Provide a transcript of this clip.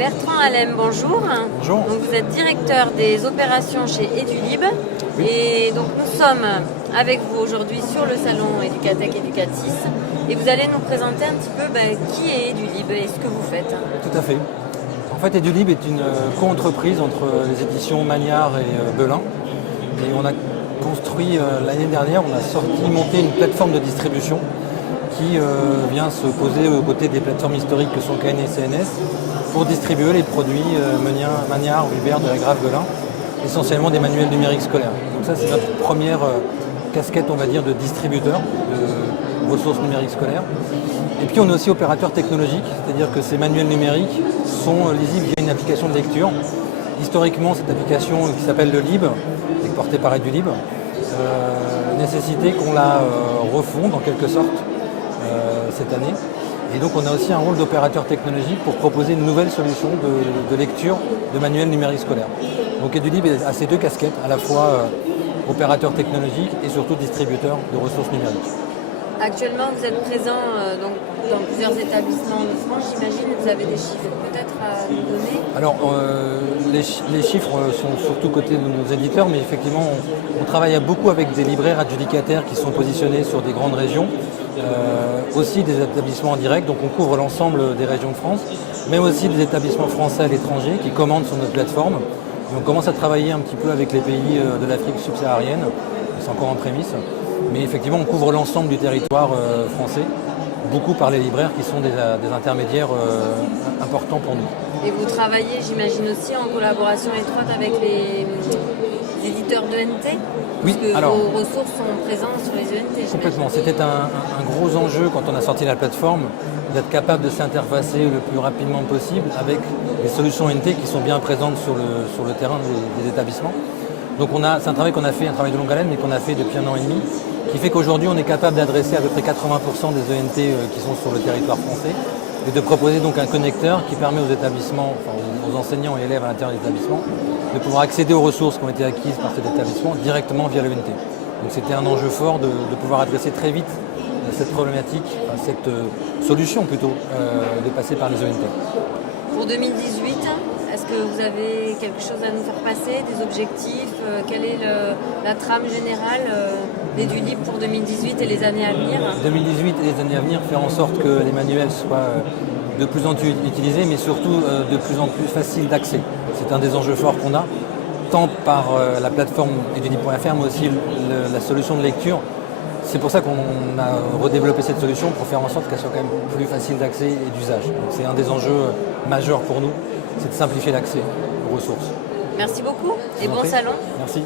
Bertrand Alem, bonjour. Bonjour. Donc, vous êtes directeur des opérations chez Edulib. Oui. Et donc nous sommes avec vous aujourd'hui sur le salon Educatech Educatis. Et vous allez nous présenter un petit peu qui est Edulib et ce que vous faites. Tout à fait. En fait, Edulib est une co-entreprise entre les éditions Magnard et Belin. Et on a construit l'année dernière, on a monté une plateforme de distribution qui vient se poser aux côtés des plateformes historiques que sont KN et CNS pour distribuer les produits Magnard, Hubert, de la Grave Belin, essentiellement des manuels numériques scolaires. Donc ça, c'est notre première casquette, on va dire, de distributeur de ressources numériques scolaires. Et puis on est aussi opérateur technologique, c'est-à-dire que ces manuels numériques sont lisibles via une application de lecture. Historiquement, cette application qui s'appelle le Lib, et portée par Edulib, nécessitait qu'on la refonde en quelque sorte cette année. Et donc on a aussi un rôle d'opérateur technologique pour proposer une nouvelle solution de lecture de manuels numériques scolaires. Donc Edulib a ces deux casquettes, à la fois opérateur technologique et surtout distributeur de ressources numériques. Actuellement, vous êtes présent dans plusieurs établissements de France, j'imagine. Vous avez des chiffres peut-être à nous donner? Alors, les chiffres sont surtout côté de nos éditeurs, mais effectivement, on travaille beaucoup avec des libraires adjudicataires qui sont positionnés sur des grandes régions, aussi des établissements en direct, donc on couvre l'ensemble des régions de France, mais aussi des établissements français à l'étranger qui commandent sur notre plateforme. Et on commence à travailler un petit peu avec les pays de l'Afrique subsaharienne, c'est encore en prémisse. Mais effectivement, on couvre l'ensemble du territoire français, beaucoup par les libraires qui sont des intermédiaires importants pour nous. Et vous travaillez, j'imagine aussi, en collaboration étroite avec les éditeurs d'ENT? Oui, parce que alors, vos ressources sont présentes sur les ENT. Complètement. C'était un gros enjeu quand on a sorti la plateforme, d'être capable de s'interfacer le plus rapidement possible avec des solutions ENT qui sont bien présentes sur le terrain des établissements. Donc c'est un travail qu'on a fait, un travail de longue haleine, mais qu'on a fait depuis 1 an et demi, qui fait qu'aujourd'hui on est capable d'adresser à peu près 80% des ENT qui sont sur le territoire français et de proposer donc un connecteur qui permet aux établissements, enfin aux enseignants et élèves à l'intérieur de l'établissement, de pouvoir accéder aux ressources qui ont été acquises par cet établissement directement via l'ENT. Donc c'était un enjeu fort de pouvoir adresser très vite cette problématique, enfin, cette solution plutôt, de passer par les ENT. Pour 2018, est-ce que vous avez quelque chose à nous faire passer, des objectifs? Quelle est la trame générale d'Edulib pour 2018 et les années à venir? 2018 et les années à venir, faire en sorte que les manuels soient de plus en plus utilisés, mais surtout de plus en plus faciles d'accès. C'est un des enjeux forts qu'on a, tant par la plateforme edulib.fr, mais aussi la solution de lecture. C'est pour ça qu'on a redéveloppé cette solution, pour faire en sorte qu'elle soit quand même plus facile d'accès et d'usage. C'est un des enjeux majeurs pour nous, c'est de simplifier l'accès aux ressources. Merci beaucoup et bon salon. Merci.